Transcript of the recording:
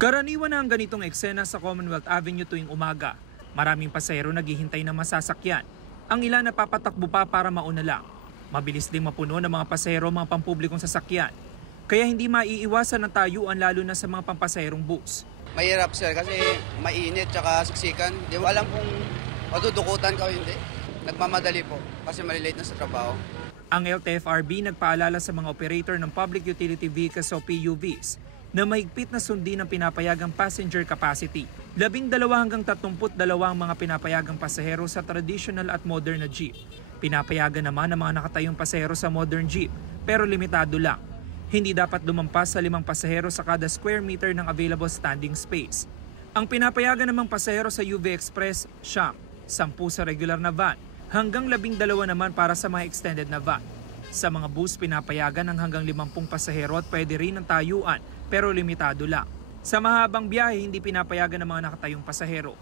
Karaniwan na ang ganitong eksena sa Commonwealth Avenue tuwing umaga. Maraming pasahero naghihintay ng masasakyan. Ang ilan napapatakbo pa para mauna lang. Mabilis ding mapuno ng mga pasahero ang mga pampublikong sasakyan. Kaya hindi maiiwasan ang tayuan lalo na sa mga pampasaherong bus. Mahirap sir kasi mainit tsaka siksikan. Di ba alam kung matudukutan ka o hindi. Nagmamadali po kasi malilate na sa trabaho. Ang LTFRB nagpaalala sa mga operator ng Public Utility Vehicles o PUVs na mahigpit na sundin ang pinapayagang passenger capacity. 12 hanggang 32 ang mga pinapayagang pasahero sa traditional at modern na jeep. Pinapayagan naman ang mga nakatayong pasahero sa modern jeep pero limitado lang. Hindi dapat lumampas sa 5 pasahero sa kada square meter ng available standing space. Ang pinapayagan namang pasahero sa UV Express, 10 sa regular na van, hanggang 12 naman para sa mga extended na van. Sa mga bus, pinapayagan ng hanggang 50 pasahero at pwede rin ng tayuan pero limitado lang. Sa mahabang biyahe, hindi pinapayagan ng mga nakatayong pasahero.